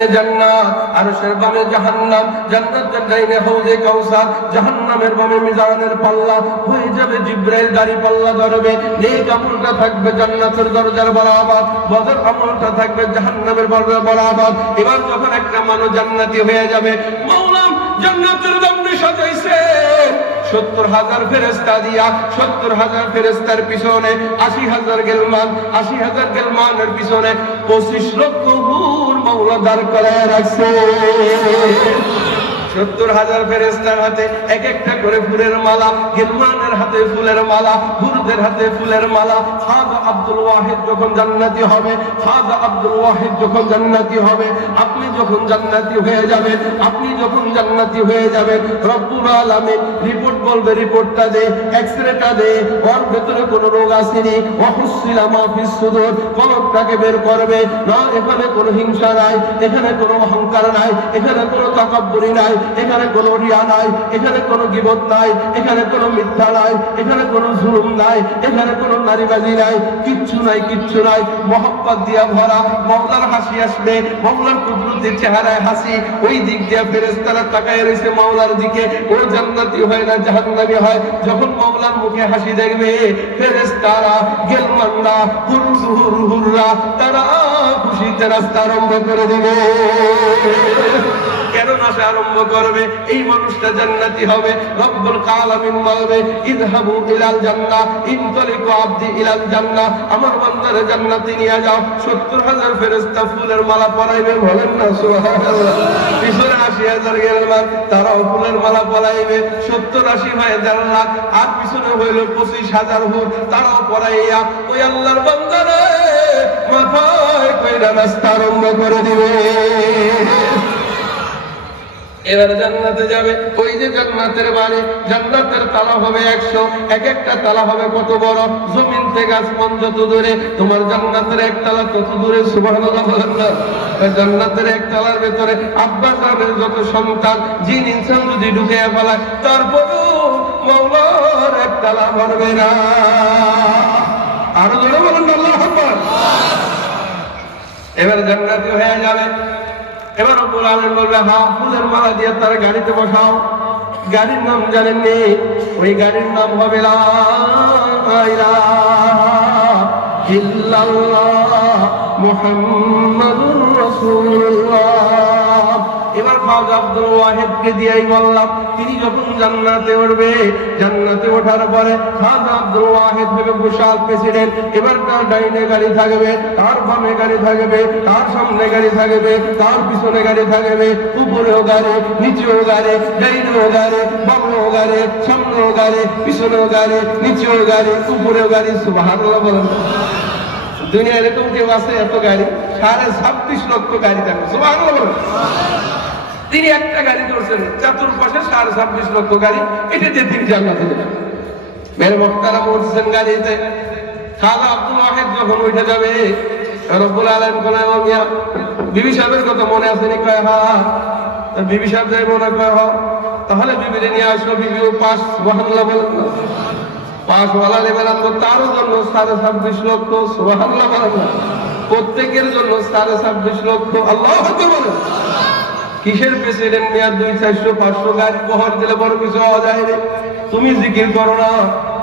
জান্নাত দরজার বরাবর, বদর থাকবে জাহান্নামের দরজার বরাবর, এবার যখন একটা মানুষ জান্নাতি হয়ে যাবে মাওলাম জান্নাতের দামনে সাজাইছে। সত্তর হাজার ফেরেস্তা দিয়া, সত্তর হাজার ফেরেস্তার পিছনে, আশি হাজার গেলমান, আশি হাজার গেলমানের পিছনে পঁচিশ লক্ষ মাওলা দাঁড় করায় রাখছে। সত্তর হাজার ফেরেস্তার হাতে এক একটা করে ফুলের মালা গেলমানের হাতে ফুলের মালা, হুরদের হাতে ফুলের মালা। খাজা আব্দুল ওয়াহিদ যখন জান্নাতি হবে খাজা আব্দুল ওয়াহিদ যখন জান্নাতি হবে, আপনি যখন জান্নাতি হয়ে যাবেন, আপনি যখন জান্নাতি হয়ে যাবেন, রব্বুল আলামিন রিপোর্ট বলবে রিপোর্টটা দে এক্সরেটা দে, ওর ভেতরে কোনো রোগ আসেনি। অহুসিলা মাফিস সুদূর কলবটাকে বের করবে। না, এখানে কোনো হিংসা নাই, এখানে কোনো অহংকার নাই, এখানে কোনো তাকাব্বুরি নাই। এখানে কোনো রিয়া নাই, এখানে কোনো গিবত নাই, এখানে কোনো মিথ্যা নাই, এখানে কোনো জুলুম নাই, এখানে কোনো নারীবাজি নাই, কিচ্ছু নাই কিচ্ছু নাই। মোহাম্মত দিয়া ভরা মৌলার হাসি আসবে মৌলার কুদরতের চেহারায় হাসি। ওই দিক দিয়ে ফেরেস্তারা তাকায় রয়েছে মাওলার দিকে। ও জান্নাতি হয় না জাহান্নামী হয়। যখন মাওলার মুখে হাসি দেখবে ফেরেস্তারা গেলমান্না হুর হুররা তারা খুশিতে রাস্তা আরম্ভ করে দিবে। কেন নাশা আরম্ভ করবে? এই মানুষটা জান্নাতি হবে। রব্বুল কালামিন বলবে, ইযহাবু ইলাল জান্নাহ ইনতালিকু আবদি ইলাল জান্নাহ আমার বান্দারে জান্নাতে নিয়ে যাও। 70000 ফেরেশতা ফুলের মালা পরাইবে বলেন না, সুবহানাল্লাহ। পিছনে 80000 গেলমান, তারাও ফুলের মালা পরাইবে। 70 80 হয় দেড় লাখ, আর পিছনে হইল 25000 হুর, তারাও পরাইয়া ওই আল্লাহর বান্দারে মাথায় কইরা রাস্তা আরম্ভ করে দিবে। এবার জান্নাতে যাবে। ওই যে জান্নাতের বাড়ি, জান্নাতের তালা হবে একশো, এক একটা তালা হবে কত বড়? জমিন থেকে আসমান যত দূরে, তোমার জান্নাতের এক তালা তত দূরে জান্নাতের এক তালার ভেতরে আব্বা জানের যত সন্তান, জিন, ইনসান যদি ঢুকে ফেলায়, তারপরেও মাওলার এক তালা ভরবে না। আরও জোরে বলেন আল্লাহু এবার জান্নাতি হয়ে যাবে। এবার রব্বুল আলামিন বলবে ফুলের মালা দিয়ে তার গাড়িতে বসাও। গাড়ির নাম জানেননি ওই গাড়ির নাম হবে মুহাম্মাদুর রাসূলুল্লাহ। তার ডাইনে গাড়ি থাকবে, তার গাড়ি থাকবে গাড়ি গাড়ি গাড়ি, নিচেও গাড়ি, ডাইনেও গাড়ি বামেও গাড়ি, সামনেও গাড়ি, পিছনেও গাড়ি, নিচেও গাড়ি, উপরেও গাড়ি, সুবহানাল্লাহ বলেন। দুনিয়া এরকম কেউ আছে, এত গাড়ি, সাড়ে ছাব্বিশ লক্ষ গাড়ি থাকবে বলেন। তিনি একটা গাড়ি করছেন চতুর্পাশে সাড়ে ছাব্বিশ লক্ষ গাড়ি, এটা দিয়ে তিনি জান্নাতে যাবেন। মেরে মক্কারা বলছেন, গাড়িতে খাজা আব্দুল ওয়াহিদ যখন উঠে যাবে, রব্বুল আলম কোনায় ও বিবি সাহেবের কথা মনে আছে নি? কয়, হা তা বিবি সাহেব যাই মনে কয়, হ। তাহলে বিবিরে নিয়ে আসলো বলেন না পাঁচ ওয়ালা নেবেন আমরা তারও জন্য সাড়ে ছাব্বিশ লক্ষ, সুবহানাল্লাহ বলেন প্রত্যেকের জন্য সাড়ে ছাব্বিশ লক্ষ, আল্লাহ বলেন কিসের প্রেসিডেন্ট মেয়ার দুই, চারশো, পাঁচশো গাড়ি বহর দিলে বড় কিছু হওয়া যায় রে? তুমি জিকির করো না,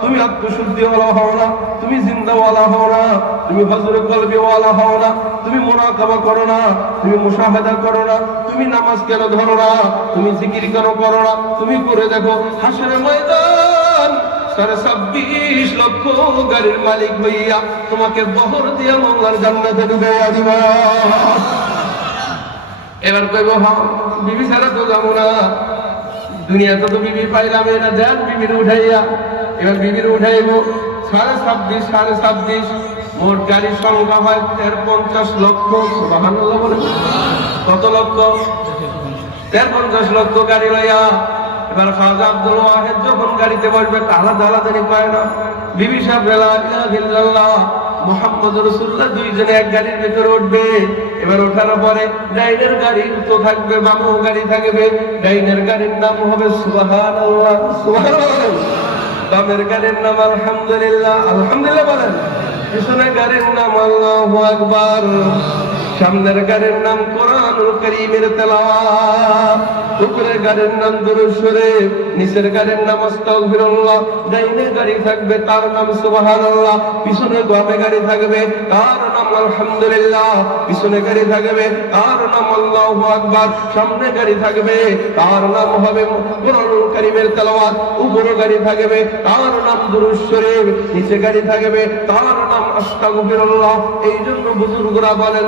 তুমি আত্মশুদ্ধিওয়ালা হও না, তুমি জিন্দাওয়ালা হও না, তুমি হজরত কলবিওয়ালা হও না, তুমি মোনাকাবা করো না, তুমি মুশাহাদা করো না, তুমি নামাজ কেন ধরো না, তুমি জিকির কেন করো না, তুমি করে দেখো হাসের ময়দান, সাড়ে ছাব্বিশ লক্ষ গাড়ির মালিক হইয়া তোমাকে বহর দিয়া মঙ্গলার জান্নাতে ঢুকাইয়া দিবা। এবার কইব হাও বিবি ছাড়া তো যাব না। দুনিয়াতে তো বিবি পাইলাম না দেন বিবির উঠাইয়া। এবার বিবির উঠাইব, সাড়ে ছাব্বিশ সাড়ে ছাব্বিশ। মোট গাড়ির সংখ্যা হয় তের পঞ্চাশ লক্ষ, সুবহানাল্লাহ বলে কত লক্ষ? তের পঞ্চাশ লক্ষ গাড়ি লইয়া। এবার খাজা আব্দুল ওয়াহেদ যখন গাড়িতে বসবে আলাদা আলাদা পায় না, বিবি সাহেব মোহাম্মদ রসুল্লাহ দুইজনে এক গাড়ির ভেতরে উঠবে। এবার ওঠার পরে ডাইনের গাড়ি তো থাকবে বামও গাড়ি থাকবে। ডাইনের গাড়ির নাম হবে সুবহানাল্লাহ। বামের গাড়ির নাম আলহামদুলিল্লাহ আলহামদুলিল্লাহ বলেন। পিছনে গাড়ির নাম আল্লাহু আকবার। সামনের গাড়ির নাম কোরআনুল করিমের তেলাওয়াত। উপরের গাড়ির নাম দুরূদ শরীফ, নিচের গাড়ির নাম আস্তাগফিরুল্লাহ। ডাইনে গাড়ি থাকবে, তার নাম সুবহানাল্লাহ। পিছনে বামে গাড়ি থাকবে, তার নাম আলহামদুলিল্লাহ। পিছনে গাড়ি থাকবে, তার নাম আল্লাহু আকবার। সামনে গাড়ি থাকবে, তার নাম হবে কোরআনুল করিমের তেলাওয়াত। উপরে গাড়ি থাকবে, তার নাম দুরূদ শরীফ। নিচে গাড়ি থাকবে, তার নাম আস্তাগফিরুল্লাহ। এই জন্য বুজুর্গরা বলেন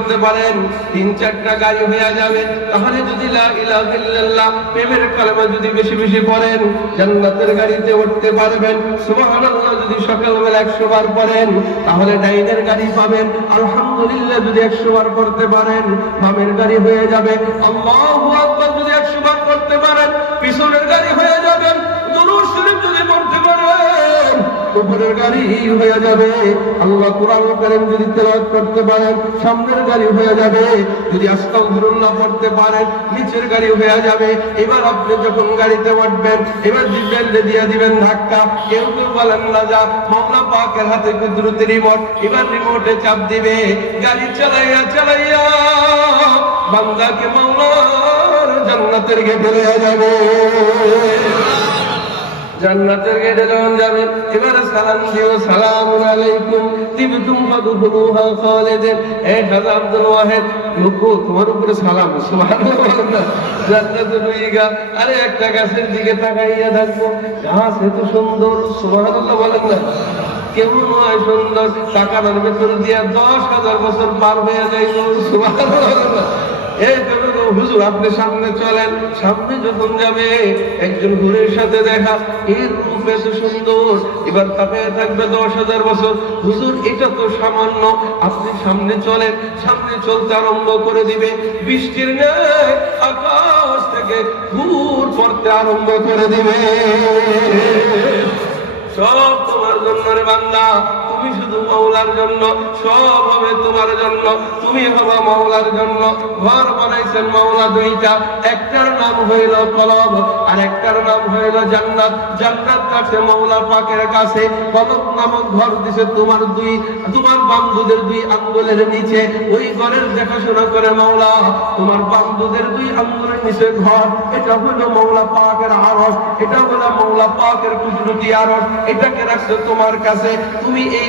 করতে পারেন, তিন চারটা গাড়ি হয়ে যাবে। তাহলে যদি প্রেমের কালেমা যদি বেশি বেশি পড়েন, জান্নাতের গাড়িতে উঠতে পারবেন। সুবহানাল্লাহ, যদি সকালবেলা 100 বার পড়েন, তাহলে ডাইনের গাড়ি পাবেন। আলহামদুলিল্লাহ, যদি 100 বার পড়তে পারেন, বামের গাড়ি হয়ে যাবে। আল্লাহু উপরের গাড়ি হয়ে যাবে। আল্লাহ কোরআন করেন যদি তেলাওয়াত করতে পারেন, সামনের গাড়ি হয়ে যাবে। যদি আস্তাগফিরুল্লাহ পড়তে পারেন, নিচের গাড়ি হয়ে যাবে। এবার আপনি যখন গাড়িতে উঠবেন, এবার জিব্রাইলে দিয়ে দিবেন ধাক্কা, কেউ কেউ বলেন, না যা, মাওলা পাকের হাতে কুদরতি রিমোট। এবার রিমোটে চাপ দিবে। গাড়ি চালাইয়া চালাইয়া বান্দাকে মাওলার জান্নাতের গেটে যাবে। জান্নাতের গেটে যখন যাবে, এবারে সালাম দিও, সালামুন আলাইকুম। তিবতুম এ আব্দুল ওয়াহিদ তোমার উপরে সালাম। সুবহানাল্লাহ। জান্নাতে লইগা আরে একটা গাছের দিকে তাকাইয়া থাকব। গাছ এত সুন্দর, সুবহানাল্লাহ বলেন না। কেমন হয় সুন্দর? টাকার ভেতর দিয়া দশ হাজার বছর পার হয়ে যাইব সুবহানাল্লাহ। এই হুজুর, আপনি সামনে চলেন, সামনে যখন যাবে, একজন হুরের সাথে দেখা এর রূপ এত সুন্দর। এবার তাকায় থাকবে দশ হাজার বছর। হুজুর, এটা তো সামান্য। আপনি সামনে চলেন, সামনে চলতে আরম্ভ করে দিবে। বৃষ্টির ন্যায় আকাশ থেকে হুর পড়তে আরম্ভ করে দিবে। সব তোমার জন্য রে বান্দা। তুমি শুধু মাওলার জন্য, সব হবে তোমার জন্য। তুমি হবা মাওলার জন্য। ঘর বানাইছেন মাওলা দুইটা। একটার নাম হইল কলব, আর একটার নাম হইল জান্নাত। জান্নাত কাছে মাওলা পাকের কাছে। কলব নামক ঘর দিছে তোমার দুই, তোমার বান্ধুদের দুই আঙ্গুলের নিচে। ওই ঘরের দেখাশোনা করে মাওলা তোমার বান্ধুদের দুই আঙ্গুলের নিচে ঘর। এটা হলো মাওলা পাকের আরস এটা হলো মাওলা পাকের কুদরতি আরস এটাকে রাখছো তোমার কাছে। তুমি এই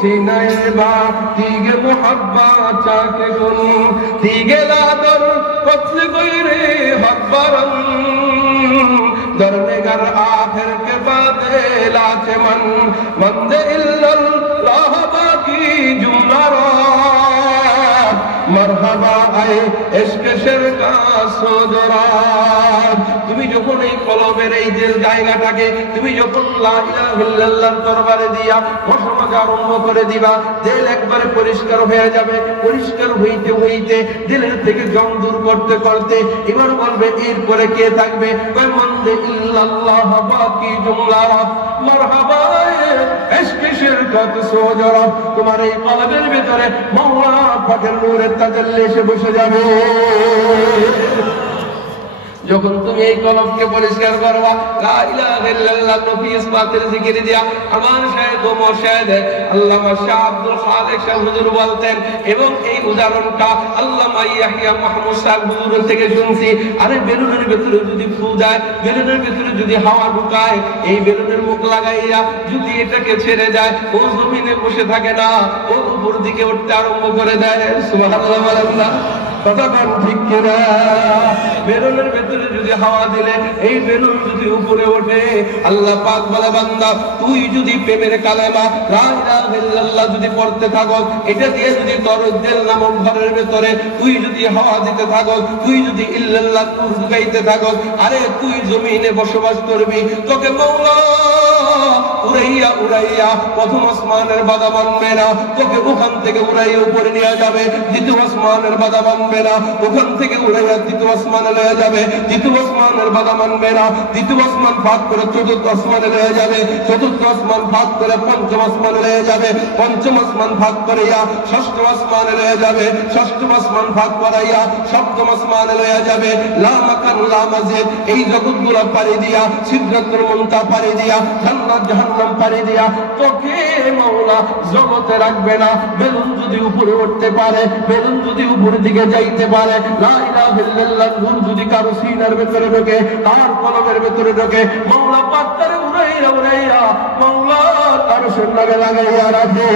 सीने बा तीगे मुहब्बा चाके गुन तीगे लादर कुछ गुरे हब्बरम दरनेगर आखिर के बाद लाचे मन मंदे इल्लल लाह बाकी जुनारा मरहबा आए इश्क शिर का सोदरा তুমি যখন এই কলবের এই যে জায়গাটাকে তুমি যখন দরবারে দিয়া ঘোষণাকে আরম্ভ করে দিবা দিল একবারে পরিষ্কার হয়ে যাবে। পরিষ্কার হইতে হইতে দিলের থেকে জং দূর করতে করতে এবার বলবে, এরপরে কে থাকবে? কই মন্দে ইল্লাল্লাহ বাকি জুমলা তোমার এই কলবের ভিতরে মাওলা পাকের নূরের তাজাল্লি এসে বসে যাবে। যখন তুমি এই কলমকে পরিষ্কার করবা, লা ইলাহা ইল্লাল্লাহ জিকির দিয়া আমার ও আল্লামা শাহ আব্দুল খালেক শাহ হুজুর বলতেন, এবং এই উদাহরণটা আল্লামা ইয়াহিয়া মাহমুদ সাহেব হুজুর থেকে শুনছি, আরে বেলুনের ভেতরে যদি দেয় বেলুনের ভেতরে যদি হাওয়া ঢুকায়, এই বেলুনের মুখ লাগাইয়া যদি এটাকে ছেড়ে যায়, ও জমিনে বসে থাকে না, ও উপর দিকে উঠতে আরম্ভ করে দেয়, সুবহানাল্লাহ না। কথা কিনা? বেলুনের ভেতরে যদি হাওয়া দিলে, এই বেলুন যদি উপরে ওঠে, আল্লাহ পাক বলে, বান্দা, তুই যদি প্রেমের কালেমা ইল্লাল্লাহ যদি পড়তে থাকো এটা দিয়ে যদি তোর দিল নামক ঘরের ভেতরে, তুই যদি হাওয়া দিতে থাকো তুই যদি ইল্লাল্লাহ নূর ঢুকাইতে থাকো আরে তুই জমিনে বসবাস করবি, তোকে মৌলা উড়াইয়া উড়াইয়া প্রথম আসমানের বাধা মানবে না। তোকে ওখান থেকে উড়াইয়া উপরে নিয়ে যাবে। দ্বিতীয় আসমানের বাধা মানবে না। ওখান থেকে উড়াইয়া দ্বিতীয় আসমানে লয়ে যাবে। দ্বিতীয় আসমানের বাধা মানবে না। দ্বিতীয় আসমান ভাগ করে চতুর্থ আসমানে লয়ে যাবে। চতুর্থ আসমান ভাগ করে পঞ্চম আসমানে লয়ে যাবে। পঞ্চম আসমান ভাগ করাইয়া ষষ্ঠ আসমানে লয়ে যাবে। ষষ্ঠম আসমান ভাগ করাইয়া সপ্তম আসমানে লয়ে যাবে। লা মাকান লা মাজিদ এই জগৎগুলো পাড়ি দিয়া সিদ্ধাতুল মুনতা পাড়ি দিয়া, জান্নাত জাহান্নাম পাড়ি দিয়া, তোকে মাওলা জগতে রাখবে না। বেলুন যদি উপরে উঠতে পারে, বেলুন যদি উপরের দিকে যাইতে পারে নূর যদি কারও সিনার ভেতরে ঢোকে, তার কলমের ভেতরে ঢোকে, মাওলা পাক তারে উড়াইয়া উড়াইয়া, মাওলা তার সন্নাগে লাগাইয়া রাখে।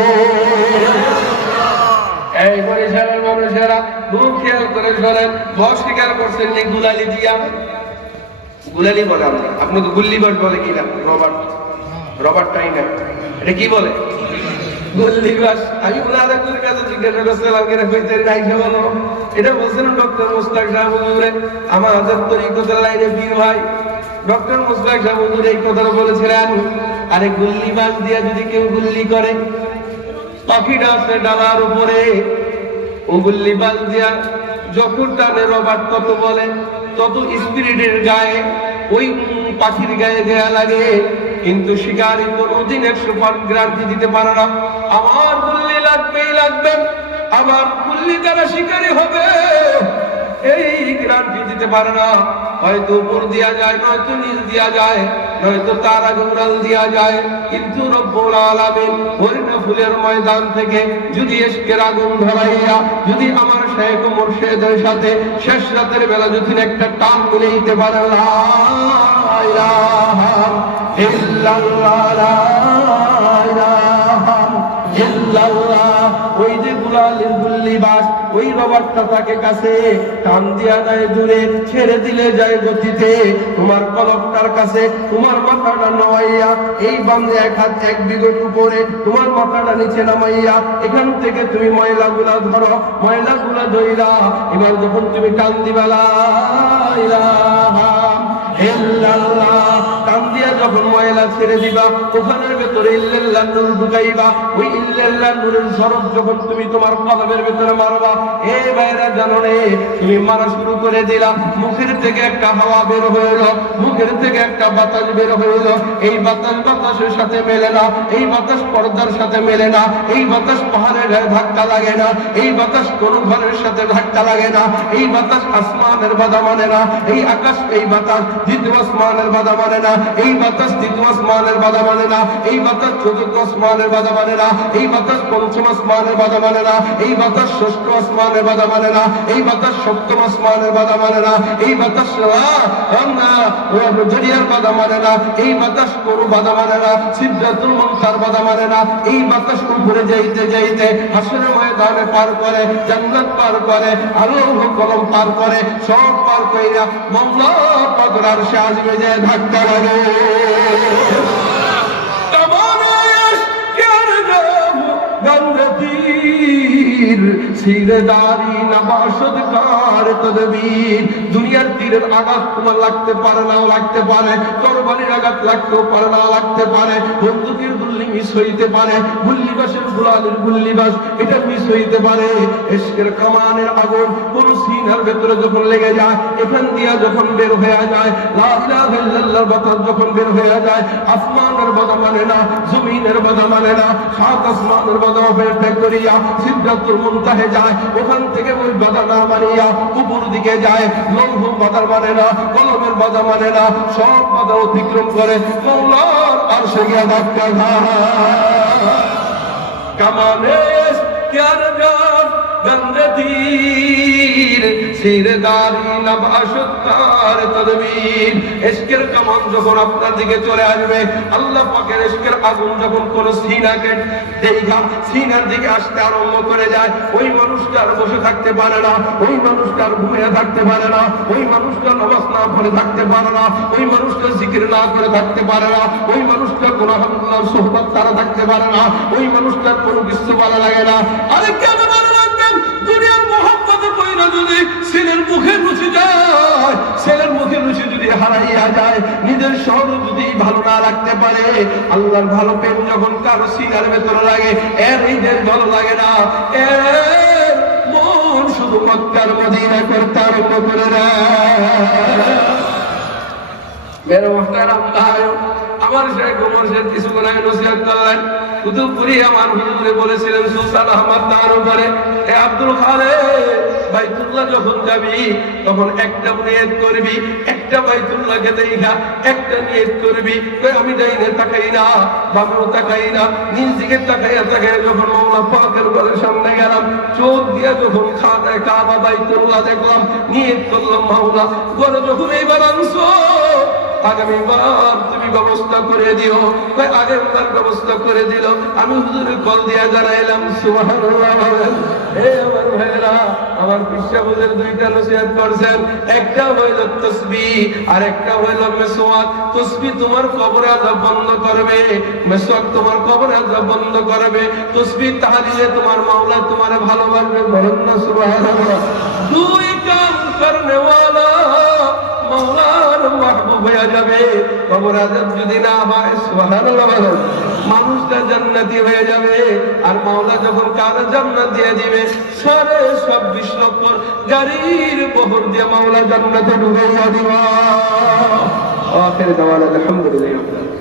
এই বরিশালের মানুষেরা খুব খেয়াল করে শোনেন ভয় স্বীকার করছেন গুলালি দিয়া। গুলালি বলে আমরা আপনি তো বলে কি না রবার্ট রবার্ট টাইনা এটা কি বলে? গুল্লি বাস আমি উনাদের কাছে এটা বলছিলেন ডক্টর মুস্তাক সাহেব হুজুরে আমাদের তরিকতের লাইনে বীর ভাই। ডক্টর মুস্তাক সাহেব হুজুর এই কথাটা বলেছিলেন আরে গুল্লি বাস দিয়া যদি কেউ গুল্লি করে, পাখিটা আছে ডালার উপরে। ওগুল্লি বাল দিয়া যখন টানে রবার তত বলে, তত স্পিরিটের গায়ে, ওই পাখির গায়ে দেয়া লাগে। কিন্তু শিকারি কোনো দিনের সুফল গ্রান্টি দিতে পারে না। আমার পুল্লি লাগবেই লাগবে। আমার গুল্লি দ্বারা শিকারী হবে এই গ্রান্টি দিতে পারে না। হয়তো উপর দিয়া যায়, নয়তো নিচ দিয়া যায়, নয়তো তার আগে দিয়া যায়। কিন্তু রব্বুল আলামিন হরিণা ফুলের ময়দান থেকে যদি এসকের আগুন ধরাইয়া, যদি আমার শেখ মুর্শেদের সাথে শেষ রাতের বেলা যদি একটা টান মিলে দিতে পারে, লা ইলাহা ইল্লাল্লাহ, লা ইলাহা ওই যে ওই রবারটা তাকে কাছে দিয়া দূরে, ছেড়ে দিলে যায় গতিতে। তোমার কলকটার কাছে তোমার মাথাটা এই এক হাত এক বিগট উপরে তোমার মাথাটা নিচে নামাইয়া, এখান থেকে তুমি ময়লা গুলা ধরো ময়লা গুলা ধইরা, এবার যখন তুমি টান দিবা, লা ইলাহা ইল্লাল্লাহ ময়লা ছেড়ে দিবা, ওখানের ভেতরে ইল্লাল্লাহ নূর ঢুকাইবা। ওই ইল্লাল্লাহ নূরের সরব যখন তুমি তোমার কলমের ভেতরে মারবা, এ ভাইরা জানো রে তুমি মারা শুরু করে দিলা, মুখের থেকে একটা হাওয়া বের হইল, মুখের থেকে একটা বাতাস বের হইল। এই বাতাস বাতাসের সাথে মেলে না, এই বাতাস পর্দার সাথে মেলে না, এই বাতাস পাহাড়ের ধাক্কা লাগে না, এই বাতাস কোন ঘরের সাথে ধাক্কা লাগে না, এই বাতাস আসমানের বাধা মানে না, এই আকাশ এই বাতাস, দ্বিতীয় আসমানের বাধা মানে না, এই বাতাস তৃতীয় আসমানের বাধা মানে না। এই বাতাস চতুর্থ আসমানের বাধা মানে না। এই বাতাস পঞ্চম আসমানের বাধা মানে না। এই বাতাস ষষ্ঠ আসমানের বাধা মানে না। এই বাতাস সপ্তম আসমানের বাধা মানে না। এই বাতাস জরিয়ার বাধা মানে না। এই বাতাস কোনো বাধা মানে না। সিদ্ধাতুল মন্তার বাধা মানে না। এই বাতাস উপরে যাইতে যাইতে হাসনের ময়দানে পার করে, জান্নাত পার করে আলো কলম পার করে, সব পার কইরা মামলা পাগড়ার সে আসবে যে ধাক্কা লাগে। তমানায়াস দুনিয়ার তীরের আঘাত তোমার লাগতে পারে না লাগতে পারে তরবারির আঘাত লাগতেও পারে না লাগতে পারে, বন্দুকের গুল্লি মিস হইতে পারে, গুল্লিবাসের গুলালের গুল্লিবাস, এটা মিস হইতে পারে। এসকের কামানের আগুন কোন সিনার ভেতরে যখন লেগে যায়, এখান দিয়া যখন বের হয়ে যায়, লা ইলাহা বাতাস যখন বের হয়ে যায়, আসমানের বাধা মানে না, জমিনের বাধা মানে না, সাত আসমানের বাধা বের করিয়া সিদ্ধাতুল মুনতাহে যায়, ওখান থেকে ওই বাধা না মানিয়া উপর দিকে যায়। লৌহুম বাধা মানে না, কলমের বাধা মানে না, সব বাধা অতিক্রম করে। মৌলার আর সে গিয়া ধাক্কা কামানেশ ক্যার গন্ধ তীর আপনার দিকে চলে আসবে, আল্লাহ পাকের এশকের আগুন যখন কোন সিনাকে সিনার দিকে আসতে আরম্ভ করে যায়। ওই মানুষটা আর বসে থাকতে পারে না, ওই মানুষটা আর ঘুমিয়ে থাকতে পারে না, ওই মানুষটা নামাজ না পড়ে থাকতে পারে না, ওই মানুষটা জিকির না করে থাকতে পারে না, ওই মানুষটা কোন সোহবত তারা থাকতে পারে না, ওই মানুষটার কোনো কিছু ভালো লাগে না। আরে কেন ভালো লাগবেন দুনিয়ার মোহাম্মতে পয়না যদি ছেলের মুখে রুচি যায়, ছেলের মুখে রুচি যদি হারাইয়া যায়, নিজের শহর যদি ভালো না রাখতে পারে, আল্লাহর ভালো প্রেম যখন কারও সিনার ভেতরে লাগে, এর ঈদের ভালো লাগে না। এর মন শুধু মক্কার মদিনা করতে আরম্ভ করে দেয় মেরে আমার শেখ ওমর শেখ কিছুক্ষণ আগে নসিহত করলেন। কুতুবপুরি আমার হুজুরে বলেছিলেন, সুলতান আহমদ তার উপরে আব্দুল বাইতুল্লাহ যখন যাবি, তখন একটা নিয়ত করবি, একটা বাইতুল্লাহকে দেখা একটা নিয়ত করবি আমি ডাইনে তাকাই না, বামেও তাকাই না, নিজ দিকে তাকাইয়া যখন মাওলা পাকের সামনে গেলাম, চোখ দিয়া যখন খাতায় কাবা বাইতুল্লাহ দেখলাম, নিয়ত করলাম মাওলা, ঘরে যখন আগামীবার তুমি ব্যবস্থা করে দিও। তাই আগেরবার ব্যবস্থা করে দিল। আমি হুজুরের কল দিয়া জানাইলাম তোমার বন্ধ করবে তোমার বন্ধ করবে। তোমার ভালোবাসবে, বলেন না, সুবহানাল্লাহ। দুই কাম মাওলার মাহবুব হয়ে যাবে। কবর আজাব যদি না হয়, সুবহানাল্লাহ মানুষটা জান্নাতি হয়ে যাবে। আর মাওলা যখন কার জান্নাত দিয়ে দিবে? সাড়ে সব লক্ষ গাড়ির বহর দিয়ে মাওলা জান্নাতে ঢুকাইয়া দিবা। আখির দাওয়ানা আলহামদুলিল্লাহ।